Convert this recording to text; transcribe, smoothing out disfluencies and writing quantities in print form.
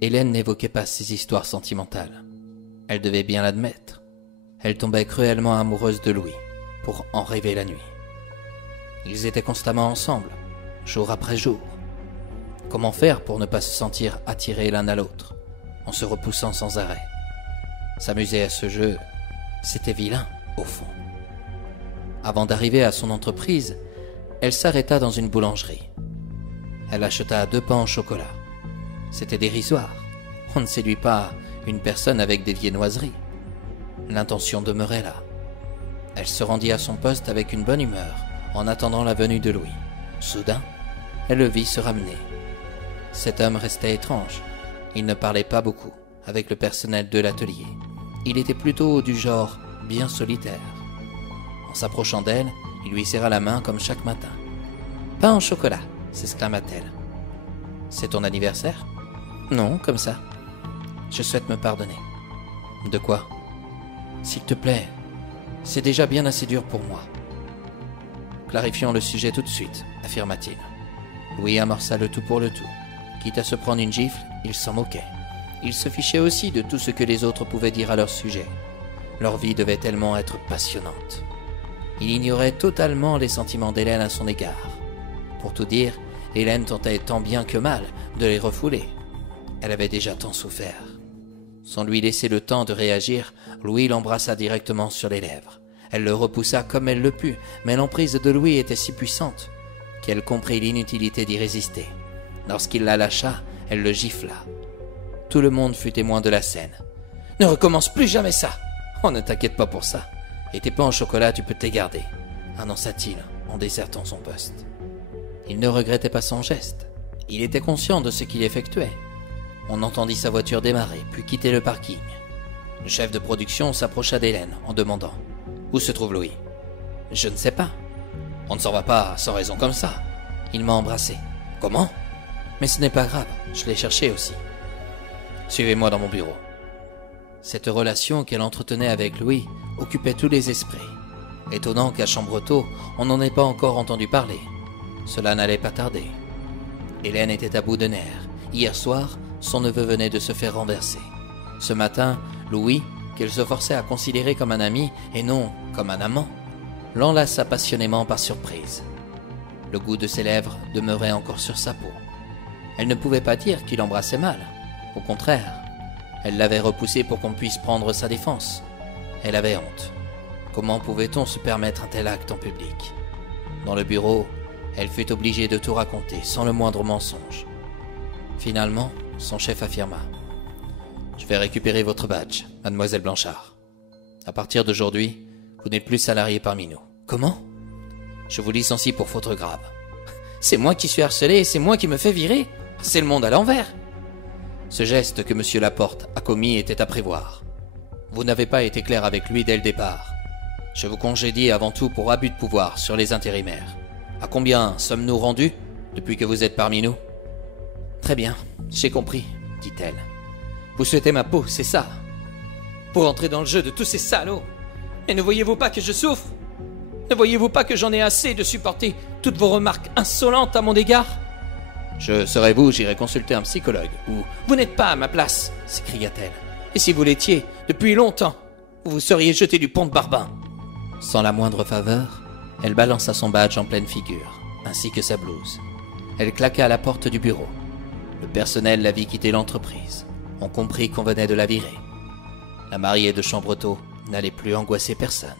Hélène n'évoquait pas ses histoires sentimentales. Elle devait bien l'admettre. Elle tombait cruellement amoureuse de Louis, pour en rêver la nuit. Ils étaient constamment ensemble, jour après jour. Comment faire pour ne pas se sentir attirés l'un à l'autre, en se repoussant sans arrêt? S'amuser à ce jeu, c'était vilain, au fond. Avant d'arriver à son entreprise, elle s'arrêta dans une boulangerie. Elle acheta 2 pains au chocolat. C'était dérisoire. On ne séduit pas une personne avec des viennoiseries. L'intention demeurait là. Elle se rendit à son poste avec une bonne humeur, en attendant la venue de Louis. Soudain, elle le vit se ramener. Cet homme restait étrange. Il ne parlait pas beaucoup avec le personnel de l'atelier. Il était plutôt du genre bien solitaire. En s'approchant d'elle, il lui serra la main comme chaque matin. « Pain au chocolat !» s'exclama-t-elle. « C'est ton anniversaire ?»« Non, comme ça. Je souhaite me pardonner. »« De quoi ?»« S'il te plaît, c'est déjà bien assez dur pour moi. » « Clarifions le sujet tout de suite, affirma-t-il. Louis amorça le tout pour le tout. Quitte à se prendre une gifle, il s'en moquait. Il se fichait aussi de tout ce que les autres pouvaient dire à leur sujet. Leur vie devait tellement être passionnante. Il ignorait totalement les sentiments d'Hélène à son égard. Pour tout dire, Hélène tentait tant bien que mal de les refouler. Elle avait déjà tant souffert. Sans lui laisser le temps de réagir, Louis l'embrassa directement sur les lèvres. Elle le repoussa comme elle le put, mais l'emprise de Louis était si puissante qu'elle comprit l'inutilité d'y résister. Lorsqu'il la lâcha, elle le gifla. Tout le monde fut témoin de la scène. « Ne recommence plus jamais ça !»« Oh, ne t'inquiète pas pour ça. Et tes pains au chocolat, tu peux te les garder » annonça-t-il en désertant son poste. Il ne regrettait pas son geste. Il était conscient de ce qu'il effectuait. On entendit sa voiture démarrer, puis quitter le parking. Le chef de production s'approcha d'Hélène en demandant « Où se trouve Louis ?»« Je ne sais pas. On ne s'en va pas sans raison comme ça. Il m'a embrassé. »« Comment ? Mais ce n'est pas grave, je l'ai cherché aussi. Suivez-moi dans mon bureau. » Cette relation qu'elle entretenait avec Louis occupait tous les esprits. Étonnant qu'à Chambretot, on n'en ait pas encore entendu parler. Cela n'allait pas tarder. Hélène était à bout de nerfs. Hier soir, son neveu venait de se faire renverser. Ce matin, Louis, qu'elle se forçait à considérer comme un ami et non comme un amant, l'enlaça passionnément par surprise. Le goût de ses lèvres demeurait encore sur sa peau. Elle ne pouvait pas dire qu'il embrassait mal. Au contraire, elle l'avait repoussé pour qu'on puisse prendre sa défense. Elle avait honte. Comment pouvait-on se permettre un tel acte en public? Dans le bureau, elle fut obligée de tout raconter, sans le moindre mensonge. Finalement, son chef affirma « Je vais récupérer votre badge, mademoiselle Blanchard. À partir d'aujourd'hui, vous n'êtes plus salariée parmi nous. »« Comment ? Je vous licencie pour faute grave. »« C'est moi qui suis harcelé et c'est moi qui me fais virer ? C'est le monde à l'envers !» Ce geste que monsieur Laporte a commis était à prévoir. Vous n'avez pas été clair avec lui dès le départ. Je vous congédie avant tout pour abus de pouvoir sur les intérimaires. À combien sommes-nous rendus depuis que vous êtes parmi nous ? Très bien, j'ai compris, dit-elle. Vous souhaitez ma peau, c'est ça ? Pour entrer dans le jeu de tous ces salauds. Et ne voyez-vous pas que je souffre ? Ne voyez-vous pas que j'en ai assez de supporter toutes vos remarques insolentes à mon égard ? Je serais vous, j'irais consulter un psychologue, ou... Vous n'êtes pas à ma place, s'écria-t-elle. Et si vous l'étiez, depuis longtemps, vous vous seriez jeté du pont de Barbin. Sans la moindre faveur, elle balança son badge en pleine figure, ainsi que sa blouse. Elle claqua à la porte du bureau. Le personnel la vit quitter l'entreprise. On comprit qu'on venait de la virer. La mariée de Chambretot n'allait plus angoisser personne.